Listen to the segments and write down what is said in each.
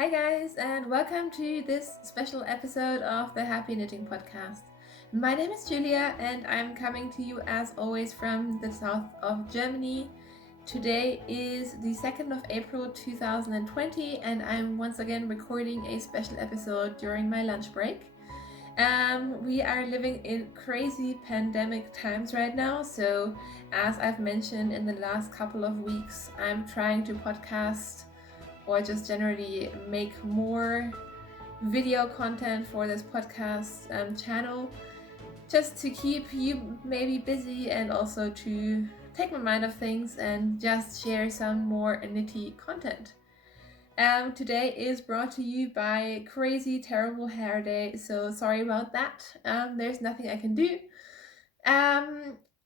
Hi guys, and welcome to this special episode of the Happy Knitting Podcast. My name is Julia and I'm coming to you as always from the south of Germany. Today is the 2nd of April 2020 and I'm once again recording a special episode during my lunch break. We are living in crazy pandemic times right now, so as I've mentioned in the last couple of weeks, I'm trying to podcast or just generally make more video content for this podcast channel, just to keep you maybe busy and also to take my mind off things and just share some more nitty content. Today is brought to you by Crazy Terrible Hair Day, so sorry about that. There's nothing I can do.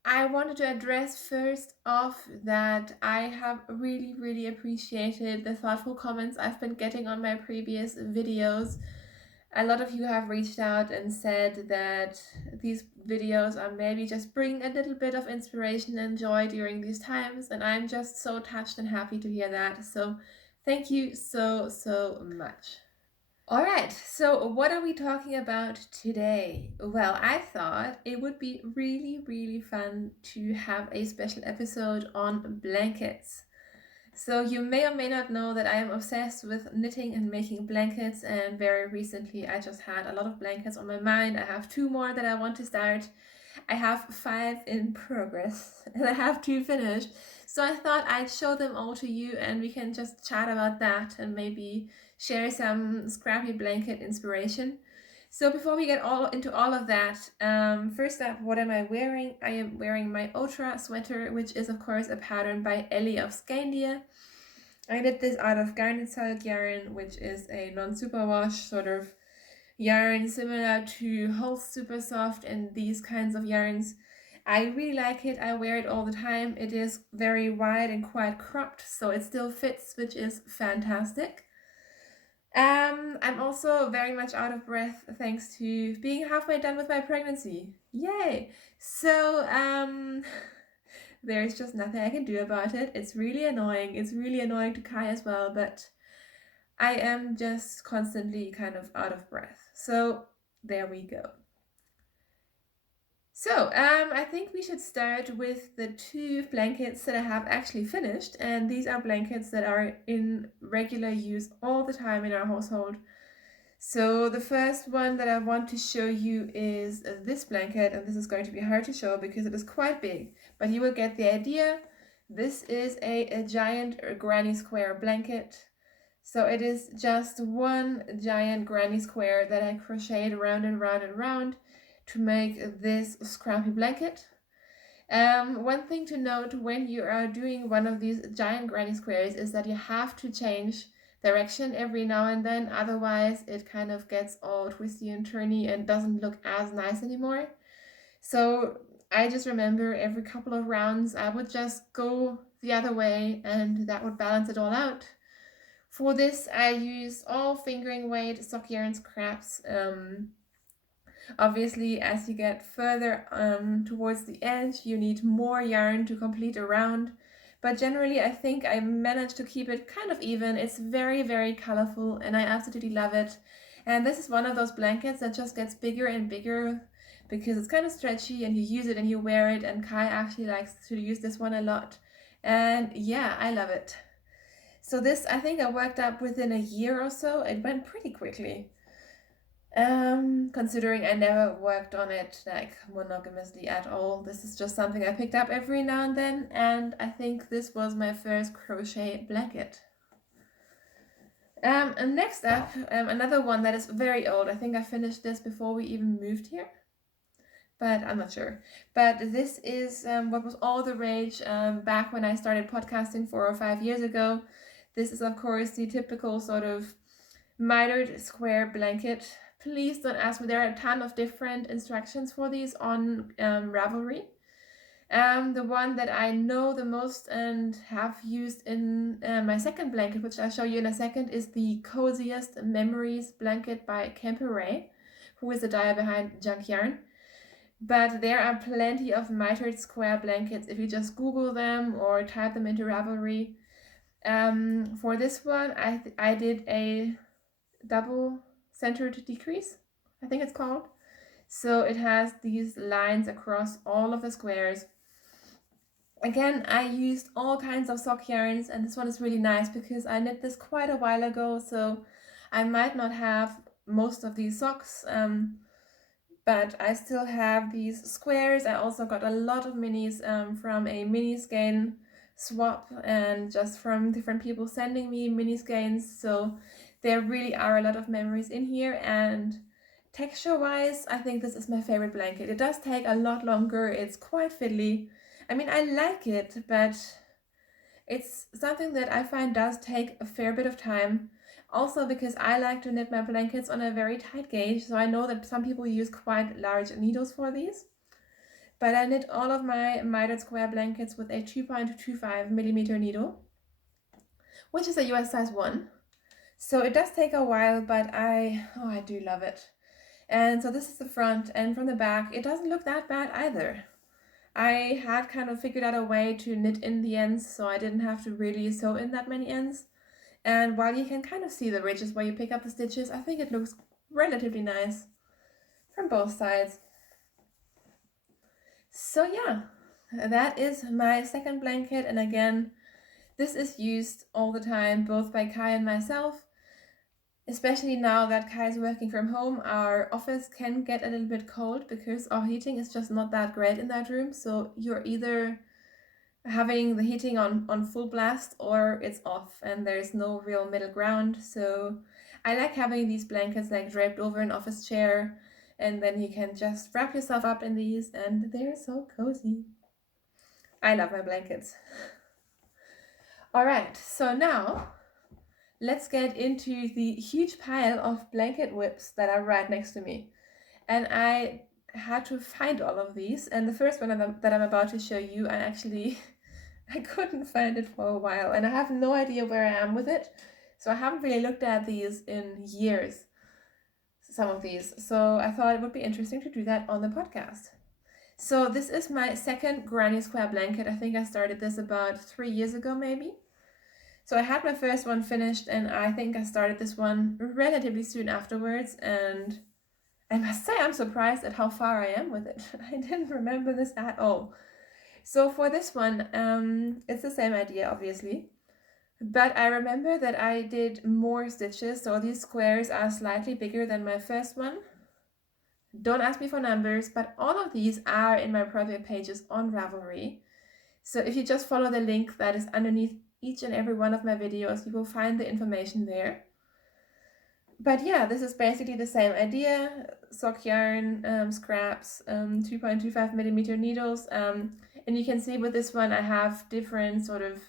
I wanted to address first off that I have really appreciated the thoughtful comments I've been getting on my previous videos. A lot of you have reached out and said that these videos are maybe just bringing a little bit of inspiration and joy during these times, and I'm just so touched and happy to hear that. So thank you so much. Alright, so what are we talking about today? Well, I thought it would be really fun to have a special episode on blankets. So you may or may not know that I am obsessed with knitting and making blankets, and very recently I just had a lot of blankets on my mind. I have 2 more that I want to start. I have 5 in progress and I have 2 finished. So I thought I'd show them all to you and we can just chat about that and maybe share some scrappy blanket inspiration. So before we get into all of that, first up, what am I wearing? I am wearing my Ultra sweater, which is of course a pattern by Ellie of Scandia. I did this out of Sadge Yarn, which is a non-superwash sort of yarn similar to Hulse Super Soft and these kinds of yarns. I really like it. I wear it all the time. It is very wide and quite cropped, so it still fits, which is fantastic. I'm also very much out of breath thanks to being halfway done with my pregnancy. Yay! So, there's just nothing I can do about it. It's really annoying. It's really annoying to Kai as well, but I am just constantly kind of out of breath. So there we go. So I think we should start with the 2 blankets that I have actually finished, and these are blankets that are in regular use all the time in our household. So the first one that I want to show you is this blanket, and this is going to be hard to show because it is quite big, but you will get the idea. This is a giant granny square blanket. So it is just one giant granny square that I crocheted round and round to make this scrappy blanket. One thing to note when you are doing one of these giant granny squares is that you have to change direction every now and then, otherwise it kind of gets all twisty and turny and doesn't look as nice anymore. So I just remember every couple of rounds I would just go the other way and that would balance it all out. For this I use all fingering weight sock yarn scraps. Obviously, as you get further towards the edge, you need more yarn to complete a round. But generally, I think I managed to keep it kind of even. It's very colorful and I absolutely love it. And this is one of those blankets that just gets bigger and bigger because it's kind of stretchy and you use it and you wear it. And Kai actually likes to use this one a lot. And yeah, I love it. So this, I think I worked up within a year or so. It went pretty quickly. Considering I never worked on it like monogamously at all. This is just something I picked up every now and then, and I think this was my first crochet blanket. And next up, another one that is very old. I think I finished this before we even moved here, but I'm not sure. But this is what was all the rage back when I started podcasting 4 or 5 years ago. This is of course the typical sort of mitered square blanket. Please don't ask me. There are a ton of different instructions for these on Ravelry. The one that I know the most and have used in my second blanket, which I'll show you in a second, is the Coziest Memories blanket by Camperay, who is the dyer behind Junk Yarn. But there are plenty of mitered square blankets if you just Google them or type them into Ravelry. For this one, I did a double centered decrease, I think it's called. So it has these lines across all of the squares. Again, I used all kinds of sock yarns, and this one is really nice because I knit this quite a while ago, so I might not have most of these socks, but I still have these squares. I also got a lot of minis from a mini skein swap and just from different people sending me mini skeins, so there really are a lot of memories in here. And texture wise, I think this is my favorite blanket. It does take a lot longer, it's quite fiddly. I mean, I like it, but it's something that I find does take a fair bit of time. Also because I like to knit my blankets on a very tight gauge, so I know that some people use quite large needles for these. But I knit all of my mitered square blankets with a 2.25 millimeter needle, which is a US size 1. So it does take a while, but I do love it. And so this is the front, and from the back, it doesn't look that bad either. I had kind of figured out a way to knit in the ends, so I didn't have to really sew in that many ends. And while you can kind of see the ridges where you pick up the stitches, I think it looks relatively nice from both sides. So yeah, that is my second blanket, and again, this is used all the time, both by Kai and myself. Especially now that Kai is working from home, our office can get a little bit cold because our heating is just not that great in that room. So you're either having the heating on full blast or it's off, and there's no real middle ground. So I like having these blankets like draped over an office chair, and then you can just wrap yourself up in these, and they're so cozy. I love my blankets. All right, so now let's get into the huge pile of blanket whips that are right next to me. And I had to find all of these, and the first one that I'm about to show you, I couldn't find it for a while, and I have no idea where I am with it. So I haven't really looked at these in years, some of these. So I thought it would be interesting to do that on the podcast. So this is my second granny square blanket. I think I started this about 3 years ago, maybe. So I had my first one finished, and I think I started this one relatively soon afterwards, and I must say I'm surprised at how far I am with it. I didn't remember this at all. So for this one, it's the same idea, obviously. But I remember that I did more stitches, so these squares are slightly bigger than my first one. Don't ask me for numbers, but all of these are in my project pages on Ravelry. So if you just follow the link that is underneath each and every one of my videos, you will find the information there. But yeah, this is basically the same idea. Sock yarn, scraps, 2.25 millimeter needles, and you can see with this one I have different sort of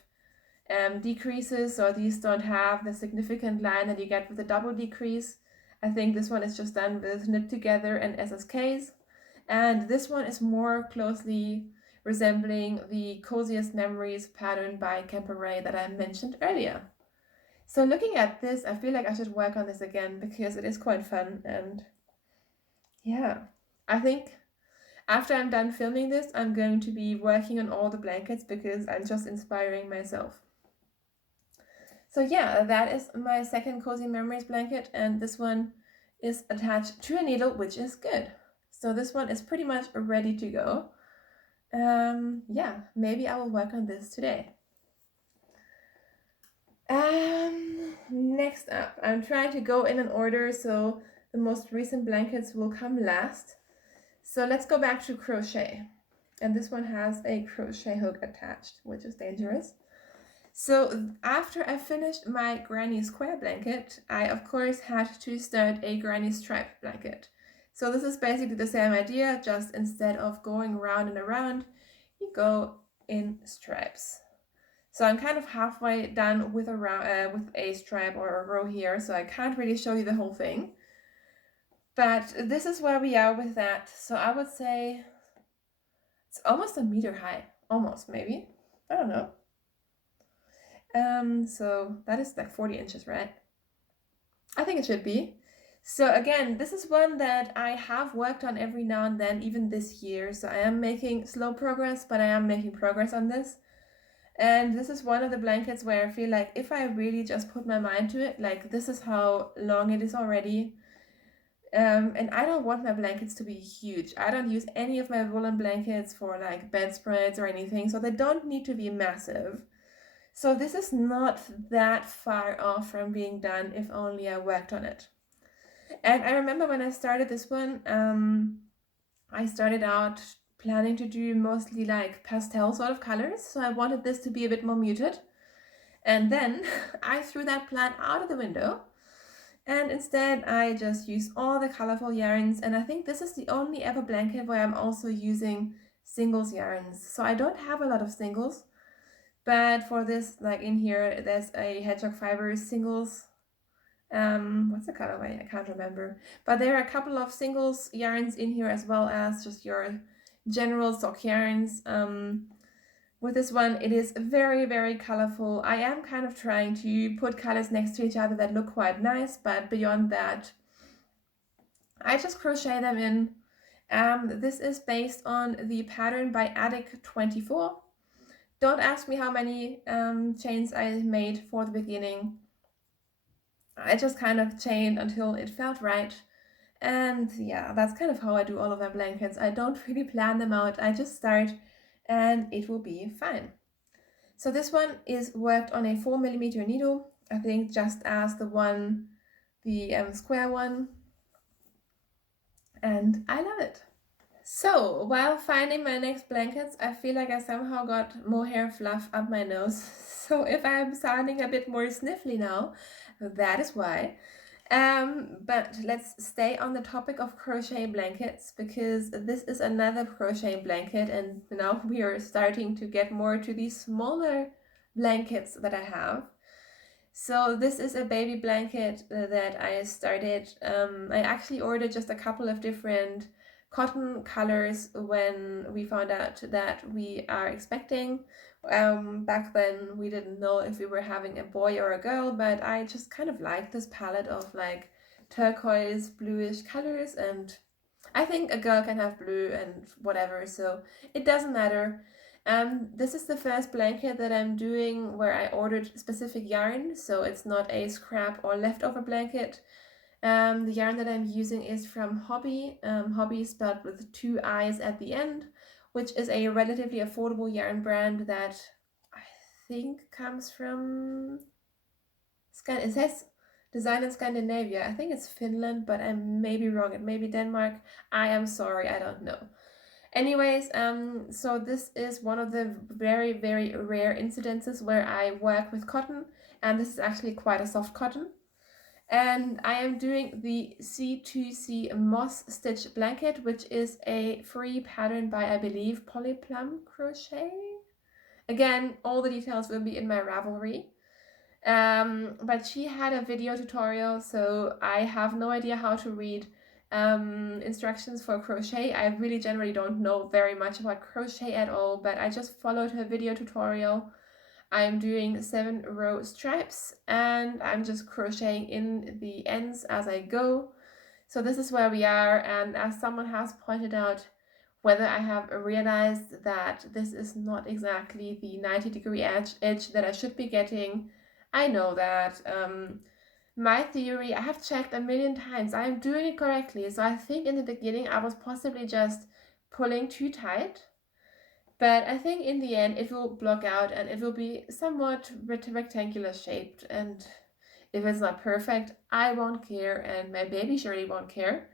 decreases, so these don't have the significant line that you get with a double decrease. I think this one is just done with knit together and SSKs, and this one is more closely resembling the Coziest Memories pattern by Camperay that I mentioned earlier. So looking at this, I feel like I should work on this again because it is quite fun, and yeah, I think after I'm done filming this, I'm going to be working on all the blankets because I'm just inspiring myself. So yeah, that is my second Cozy Memories blanket, and this one is attached to a needle, which is good. So this one is pretty much ready to go. Yeah, maybe I will work on this today. Next up, I'm trying to go in an order so the most recent blankets will come last. So let's go back to crochet. And this one has a crochet hook attached, which is dangerous. So after I finished my granny square blanket, I of course had to start a granny stripe blanket. So this is basically the same idea, just instead of going round and around, you go in stripes. So I'm kind of halfway done with a stripe or a row here, so I can't really show you the whole thing. But this is where we are with that. So I would say it's almost a meter high, almost maybe. I don't know. So that is like 40 inches, right? I think it should be. So again, this is one that I have worked on every now and then, even this year. So I am making slow progress, but I am making progress on this. And this is one of the blankets where I feel like if I really just put my mind to it, like this is how long it is already. And I don't want my blankets to be huge. I don't use any of my woolen blankets for like bedspreads or anything, so they don't need to be massive. So this is not that far off from being done if only I worked on it. And I remember when I started this one, I started out planning to do mostly like pastel sort of colors, so I wanted this to be a bit more muted. And then I threw that plan out of the window, and instead I just use all the colorful yarns, and I think this is the only ever blanket where I'm also using singles yarns. So I don't have a lot of singles, but for this, like in here, there's a Hedgehog Fibers singles. What's the colorway? I can't remember. But there are a couple of singles yarns in here as well as just your general sock yarns. With this one, it is very, very colorful. I am kind of trying to put colors next to each other that look quite nice, but beyond that, I just crochet them in. This is based on the pattern by Attic24. Don't ask me how many chains I made for the beginning. I just kind of chained until it felt right. And yeah, that's kind of how I do all of my blankets. I don't really plan them out. I just start and it will be fine. So this one is worked on a 4mm needle, I think just as the square one. And I love it. So while finding my next blankets, I feel like I somehow got mohair fluff up my nose. So if I'm sounding a bit more sniffly now, that is why. But let's stay on the topic of crochet blankets, because this is another crochet blanket, and now we are starting to get more to these smaller blankets that I have. So this is a baby blanket that I started. I actually ordered just a couple of different cotton colors when we found out that we are expecting. Back then we didn't know if we were having a boy or a girl, but I just kind of like this palette of like turquoise bluish colors, and I think a girl can have blue and whatever, so it doesn't matter. This is the first blanket that I'm doing where I ordered specific yarn, so it's not a scrap or leftover blanket. The yarn that I'm using is from Hobby, Hobby spelled with 2 I's at the end, which is a relatively affordable yarn brand that I think comes from, it says design in Scandinavia. I think it's Finland, but I may be wrong. It may be Denmark. I am sorry, I don't know. Anyways, so this is one of the very, very rare incidences where I work with cotton, and this is actually quite a soft cotton. And I am doing the C2C Moss Stitch Blanket, which is a free pattern by, I believe, Polyplum Crochet. Again, all the details will be in my Ravelry. But she had a video tutorial, so I have no idea how to read instructions for crochet. I really generally don't know very much about crochet at all, but I just followed her video tutorial. I'm doing 7-row stripes and I'm just crocheting in the ends as I go. So this is where we are, and as someone has pointed out, whether I have realized that this is not exactly the 90-degree edge that I should be getting, I know that. My theory, I have checked a million times, I am doing it correctly. So I think in the beginning I was possibly just pulling too tight. But I think in the end it will block out and it will be somewhat rectangular shaped. And if it's not perfect, I won't care, and my baby surely won't care.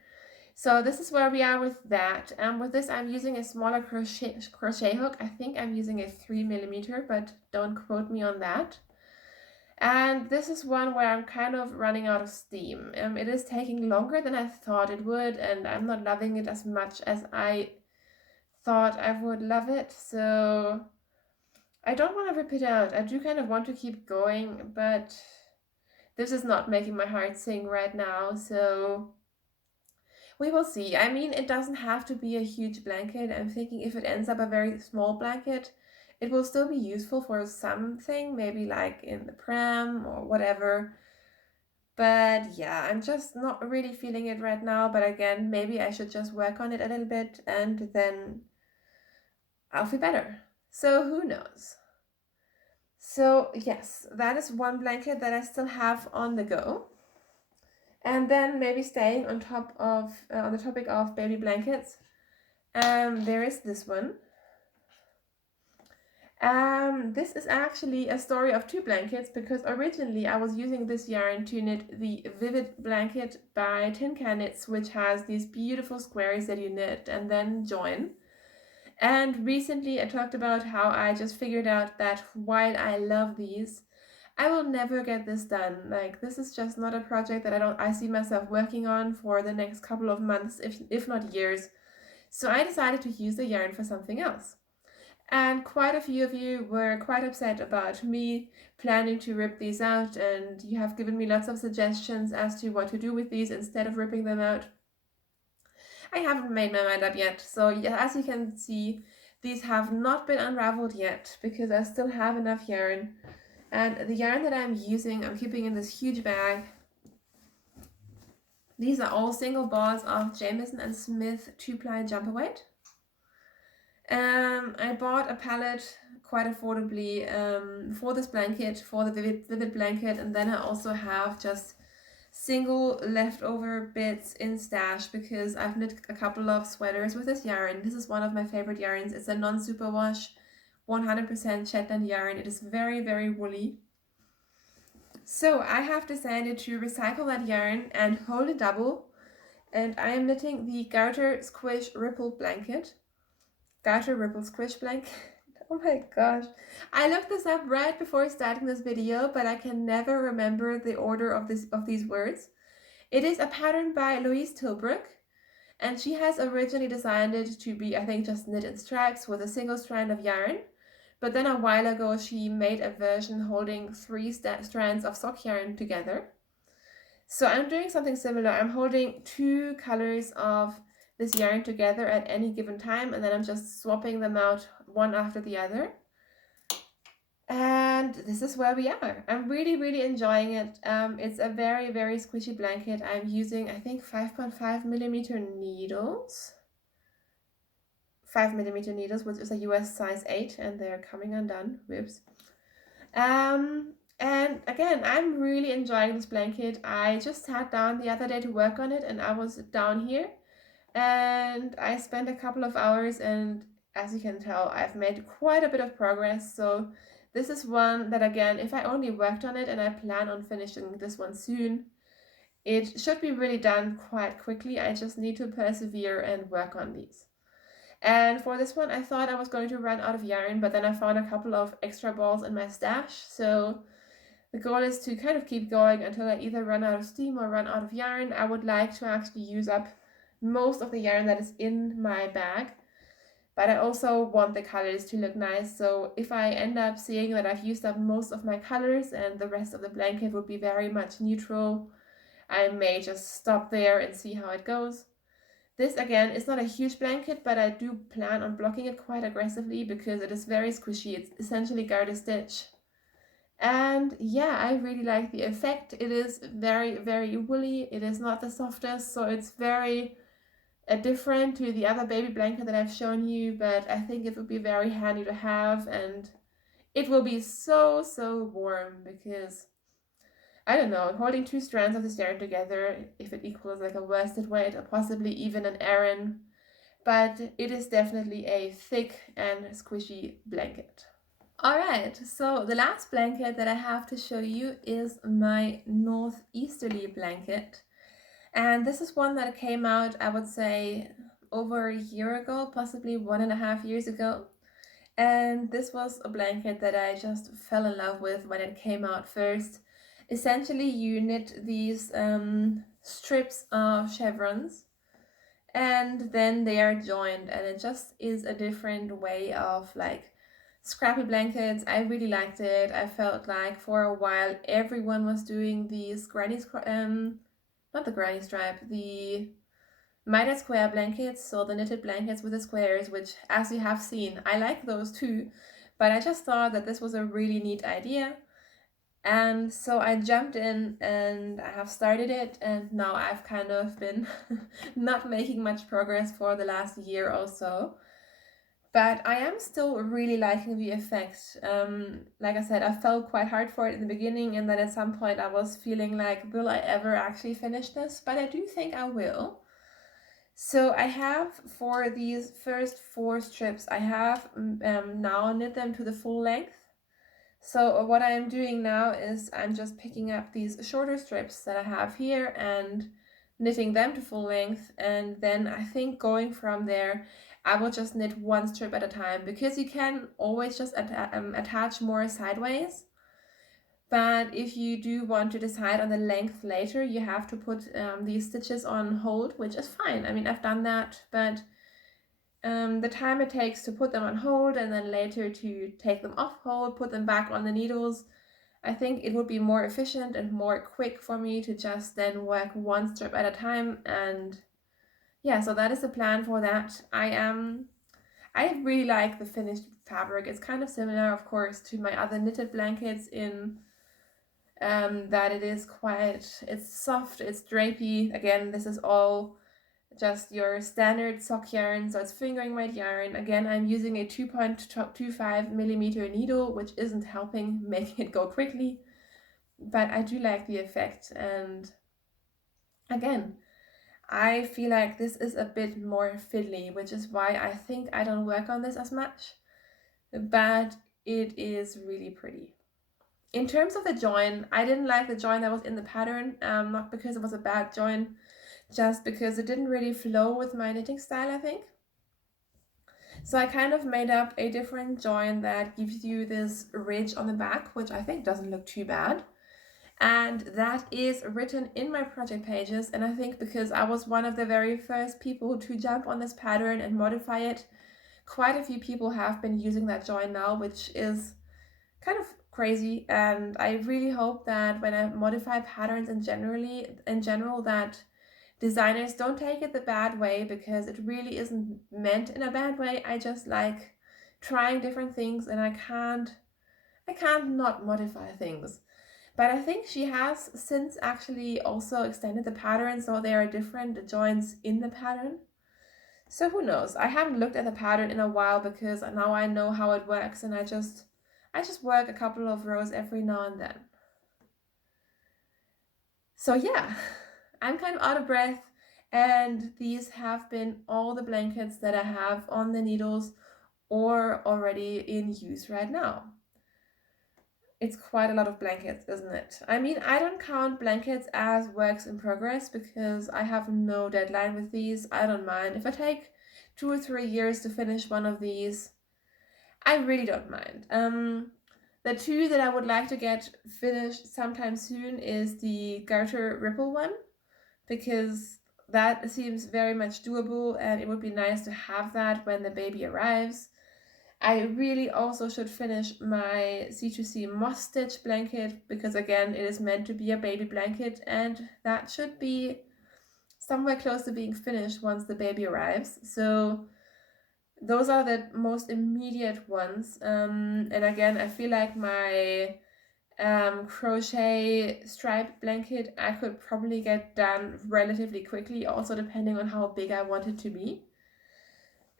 So this is where we are with that. With this I'm using a smaller crochet hook. I think I'm using a 3mm, but don't quote me on that. And this is one where I'm kind of running out of steam. It is taking longer than I thought it would, and I'm not loving it as much as I thought I would love it. So I don't want to rip it out. I do kind of want to keep going, but this is not making my heart sing right now. So we will see. I mean, it doesn't have to be a huge blanket. I'm thinking if it ends up a very small blanket, it will still be useful for something, maybe like in the pram or whatever. But yeah, I'm just not really feeling it right now. But again, maybe I should just work on it a little bit and then I'll feel better. So who knows? So yes, that is one blanket that I still have on the go. And then maybe staying on top of on the topic of baby blankets, there is this one. This is actually a story of two blankets because originally I was using this yarn to knit the Vivid blanket by Tin Can Knits, which has these beautiful squares that you knit and then join. And recently I talked about how I just figured out that while I love these, I will never get this done. Like, this is just not a project that I see myself working on for the next couple of months, if not years. So I decided to use the yarn for something else. And quite a few of you were quite upset about me planning to rip these out, and you have given me lots of suggestions as to what to do with these instead of ripping them out. I haven't made my mind up yet, so as you can see, these have not been unraveled yet because I still have enough yarn. And the yarn that I'm using, I'm keeping in this huge bag. These are all single balls of Jamieson and Smith 2-ply jumper weight. I bought a palette quite affordably for this blanket, for the Vivid blanket, and then I also have just single leftover bits in stash because I've knit a couple of sweaters with this yarn. This is one of my favorite yarns. It's a non-superwash 100% Shetland yarn. It is very, very woolly. So I have decided to recycle that yarn and hold it double, and I am knitting the Garter Squish Ripple blanket. Garter Ripple Squish blanket. Oh my gosh. I looked this up right before starting this video, but I can never remember the order of these words. It is a pattern by Louise Tilbrook, and she has originally designed it to be, I think, just knit in stripes with a single strand of yarn. But then a while ago, she made a version holding 3 strands of sock yarn together. So I'm doing something similar. I'm holding 2 colors of this yarn together at any given time, and then I'm just swapping them out one after the other. And this is where we are. I'm really, really enjoying it. It's a very, very squishy blanket. I'm using, I think, 5.5 millimeter needles. 5 millimeter needles, which is a US size 8, and they're coming undone. Whoops. And again, I'm really enjoying this blanket. I just sat down the other day to work on it, and I was down here and I spent a couple of hours, and as you can tell, I've made quite a bit of progress. So this is one that, again, if I only worked on it, and I plan on finishing this one soon, it should be really done quite quickly. I just need to persevere and work on these. And for this one, I thought I was going to run out of yarn, but then I found a couple of extra balls in my stash. So the goal is to kind of keep going until I either run out of steam or run out of yarn. I would like to actually use up most of the yarn that is in my bag, but I also want the colors to look nice. So if I end up seeing that I've used up most of my colors and the rest of the blanket would be very much neutral, I may just stop there and see how it goes. This, again, is not a huge blanket, but I do plan on blocking it quite aggressively because it is very squishy. It's essentially garter stitch. And yeah, I really like the effect. It is very, very woolly. It is not the softest, so it's very different to the other baby blanket that I've shown you, but I think it would be very handy to have, and it will be so, so warm because, I don't know, holding 2 strands of this yarn together, if it equals like a worsted weight or possibly even an Aran, but it is definitely a thick and squishy blanket. Alright, so the last blanket that I have to show you is my northeasterly blanket. And this is one that came out, I would say, over a year ago, possibly 1.5 years ago. And this was a blanket that I just fell in love with when it came out first. Essentially, you knit these strips of chevrons, and then they are joined, and it just is a different way of like scrappy blankets. I really liked it. I felt like for a while everyone was doing these not the granny stripe, the mitered square blankets, so the knitted blankets with the squares, which, as you have seen, I like those too, but I just thought that this was a really neat idea. And so I jumped in and I have started it, and now I've kind of been not making much progress for the last year or so. But I am still really liking the effect. Like I said, I felt quite hard for it in the beginning, and then at some point I was feeling like, will I ever actually finish this? But I do think I will. So I have, for these first 4 strips, I have now knit them to the full length. So what I am doing now is I'm just picking up these shorter strips that I have here and knitting them to full length, and then I think going from there I will just knit 1 strip at a time, because you can always just attach more sideways. But if you do want to decide on the length later, you have to put these stitches on hold, which is fine. I mean, I've done that, but the time it takes to put them on hold and then later to take them off hold, put them back on the needles, I think it would be more efficient and more quick for me to just then work 1 strip at a time. And yeah, so that is the plan for that. I really like the finished fabric. It's kind of similar, of course, to my other knitted blankets in that it is it's soft, it's drapey. Again, this is all just your standard sock yarn, so it's fingering weight yarn. Again, I'm using a 2.25 millimeter needle, which isn't helping make it go quickly, but I do like the effect. And again, I feel like this is a bit more fiddly, which is why I think I don't work on this as much, but it is really pretty. In terms of the join, I didn't like the join that was in the pattern, not because it was a bad join, just because it didn't really flow with my knitting style, I think. So I kind of made up a different join that gives you this ridge on the back, which I think doesn't look too bad. And that is written in my project pages, and I think because I was one of the very first people to jump on this pattern and modify it, quite a few people have been using that join now, which is kind of crazy. And I really hope that when I modify patterns in general, that designers don't take it the bad way, because it really isn't meant in a bad way. I just like trying different things, and I can't not modify things. But I think she has since actually also extended the pattern, so there are different joins in the pattern. So who knows? I haven't looked at the pattern in a while, because now I know how it works, and I just work a couple of rows every now and then. So yeah, I'm kind of out of breath, and these have been all the blankets that I have on the needles or already in use right now. It's quite a lot of blankets, isn't it? I mean, I don't count blankets as works in progress, because I have no deadline with these. I don't mind. If I take 2 or 3 years to finish one of these, I really don't mind. The 2 that I would like to get finished sometime soon is the garter ripple one, because that seems very much doable, and it would be nice to have that when the baby arrives. I really also should finish my C2C moss stitch blanket, because again, it is meant to be a baby blanket, and that should be somewhere close to being finished once the baby arrives. So those are the most immediate ones. And again, I feel like my crochet stripe blanket I could probably get done relatively quickly, also depending on how big I want it to be.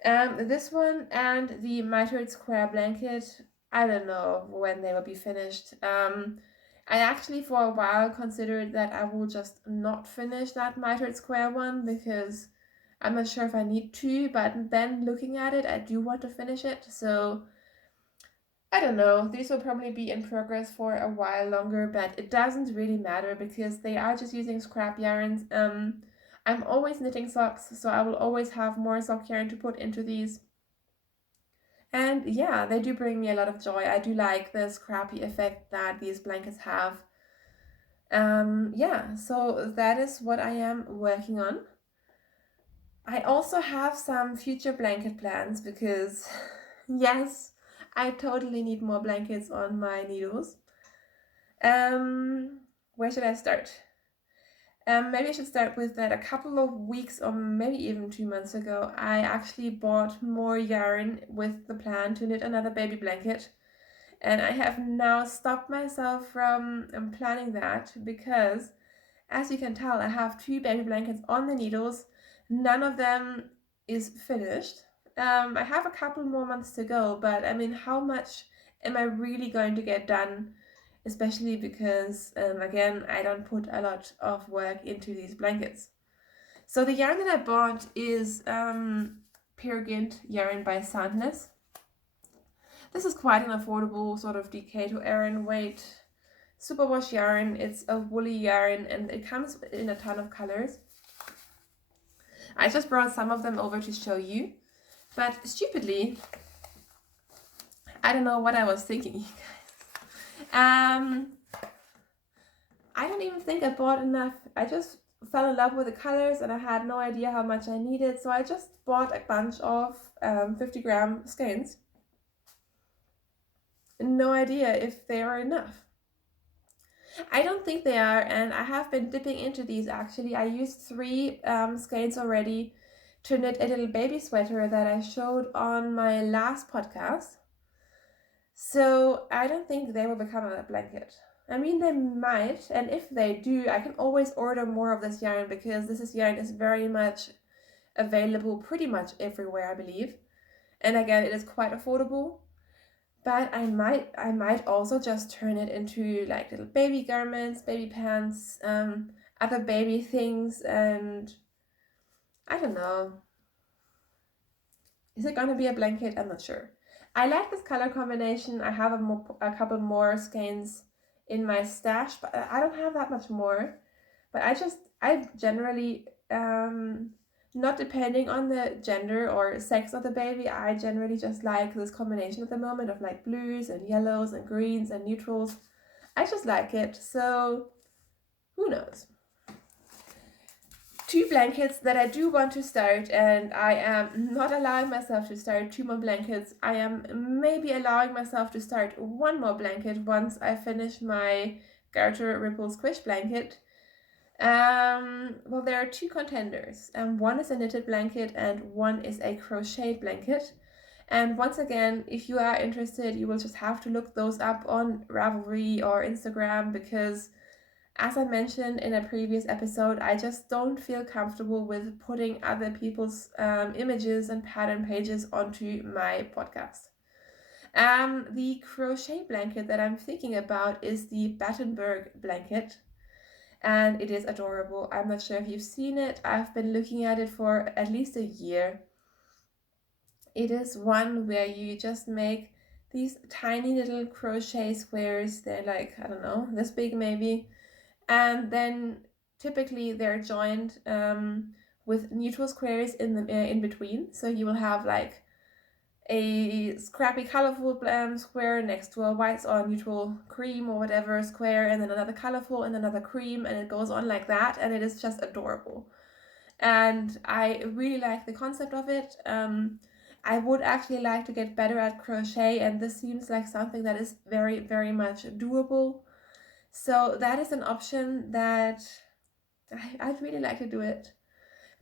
This one and the mitered square blanket, I don't know when they will be finished. I actually for a while considered that I will just not finish that mitered square one, because I'm not sure if I need to, but then looking at it, I do want to finish it. So I don't know, these will probably be in progress for a while longer, but it doesn't really matter, because they are just using scrap yarns. I'm always knitting socks, so I will always have more sock yarn to put into these. And yeah, they do bring me a lot of joy. I do like the scrappy effect that these blankets have. Yeah, so that is what I am working on. I also have some future blanket plans, because yes, I totally need more blankets on my needles. Where should I start? Maybe I should start with that a couple of weeks or maybe even 2 months ago, I actually bought more yarn with the plan to knit another baby blanket. And I have now stopped myself from planning that, because as you can tell, I have 2 baby blankets on the needles. None of them is finished. I have a couple more months to go, but I mean, how much am I really going to get done? Especially because, again, I don't put a lot of work into these blankets. So the yarn that I bought is Peer Gynt yarn by Sadness. This is quite an affordable sort of DK to Aran weight superwash yarn. It's a woolly yarn and it comes in a ton of colors. I just brought some of them over to show you, but stupidly, I don't know what I was thinking, you guys. I don't even think I bought enough. I just fell in love with the colors and I had no idea how much I needed, so I just bought a bunch of 50-gram skeins. No idea if they are enough. I don't think they are, and I have been dipping into these actually. I used 3 skeins already to knit a little baby sweater that I showed on my last podcast. So I don't think they will become a blanket. I mean, they might, and if they do, I can always order more of this yarn because this yarn is very much available pretty much everywhere, I believe. And again, it is quite affordable. But I might also just turn it into like little baby garments, baby pants, other baby things, and I don't know. Is it gonna be a blanket? I'm not sure. I like this color combination. I have a couple more skeins in my stash, but I don't have that much more. But I generally, not depending on the gender or sex of the baby, I generally just like this combination at the moment of like blues and yellows and greens and neutrals. I just like it, so who knows. 2 blankets that I do want to start, and I am not allowing myself to start 2 more blankets. I am maybe allowing myself to start 1 more blanket once I finish my Garter Ripple Squish blanket. Well, there are 2 contenders. One is a knitted blanket and one is a crocheted blanket. And once again, if you are interested, you will just have to look those up on Ravelry or Instagram because, as I mentioned in a previous episode, I just don't feel comfortable with putting other people's images and pattern pages onto my podcast. The crochet blanket that I'm thinking about is the Battenberg blanket. And it is adorable. I'm not sure if you've seen it. I've been looking at it for at least a year. It is one where you just make these tiny little crochet squares. They're like, I don't know, this big maybe. And then typically they're joined with neutral squares in between. So you will have like a scrappy colorful square next to a white or neutral cream or whatever square, and then another colorful and another cream, and it goes on like that, and it is just adorable. And I really like the concept of it. I would actually like to get better at crochet, and this seems like something that is very, very much doable. So that is an option that I'd really like to do it.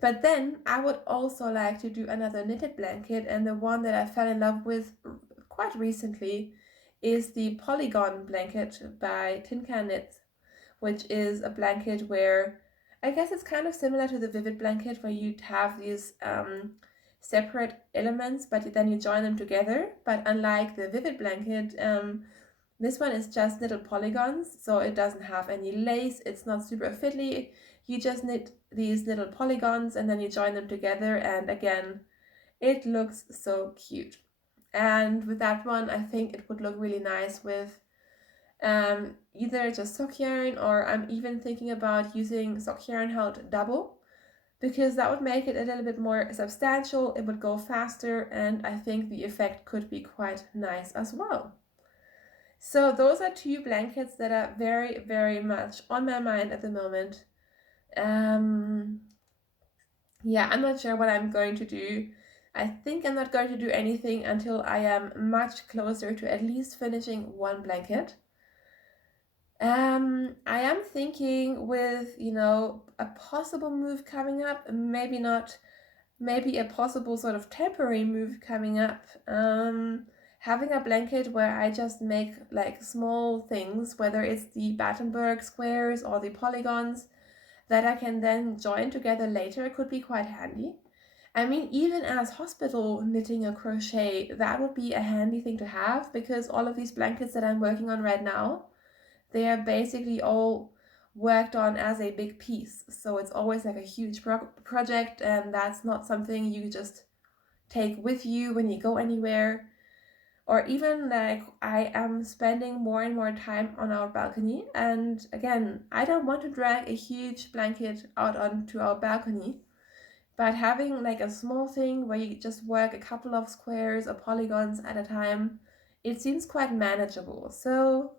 But then I would also like to do another knitted blanket, and the one that I fell in love with quite recently is the Polygon blanket by Tin Can Knits, which is a blanket where I guess it's kind of similar to the Vivid blanket where you'd have these separate elements, but then you join them together. But unlike the Vivid blanket, this one is just little polygons, so it doesn't have any lace, it's not super fiddly. You just knit these little polygons and then you join them together, and again, it looks so cute. And with that one, I think it would look really nice with either just sock yarn, or I'm even thinking about using sock yarn held double, because that would make it a little bit more substantial, it would go faster, and I think the effect could be quite nice as well. So those are 2 blankets that are very, very much on my mind at the moment. Yeah, I'm not sure what I'm going to do. I think I'm not going to do anything until I am much closer to at least finishing 1 blanket. I am thinking with, a possible move coming up, maybe not, maybe a possible sort of temporary move coming up, having a blanket where I just make like small things, whether it's the Battenberg squares or the polygons, that I can then join together later could be quite handy. I mean, even as hospital knitting or crochet, that would be a handy thing to have, because all of these blankets that I'm working on right now, they are basically all worked on as a big piece. So it's always like a huge project, and that's not something you just take with you when you go anywhere. Or even like I am spending more and more time on our balcony, and again, I don't want to drag a huge blanket out onto our balcony, but having like a small thing where you just work a couple of squares or polygons at a time, it seems quite manageable. So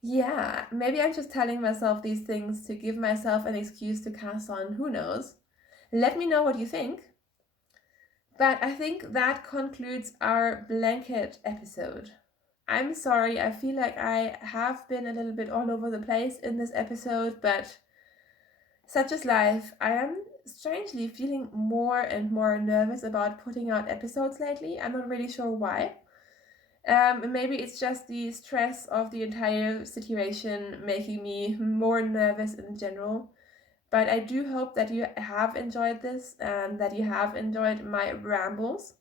yeah, maybe I'm just telling myself these things to give myself an excuse to cast on, who knows. Let me know what you think. But I think that concludes our blanket episode. I'm sorry, I feel like I have been a little bit all over the place in this episode, but such is life. I am strangely feeling more and more nervous about putting out episodes lately. I'm not really sure why. Maybe it's just the stress of the entire situation making me more nervous in general. But I do hope that you have enjoyed this and that you have enjoyed my rambles.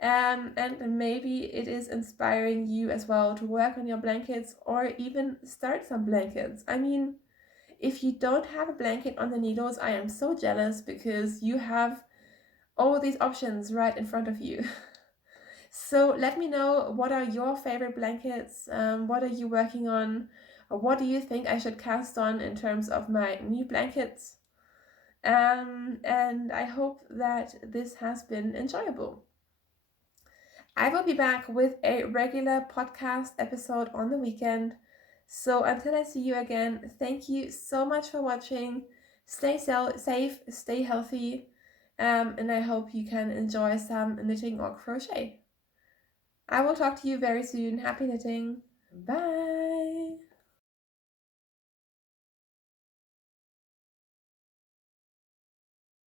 And maybe it is inspiring you as well to work on your blankets or even start some blankets. I mean, if you don't have a blanket on the needles, I am so jealous, because you have all these options right in front of you. So let me know, what are your favorite blankets? What are you working on? Or what do you think I should cast on in terms of my new blankets? And I hope that this has been enjoyable. I will be back with a regular podcast episode on the weekend. So until I see you again, thank you so much for watching. Stay safe, stay healthy, and I hope you can enjoy some knitting or crochet. I will talk to you very soon. Happy knitting. Bye.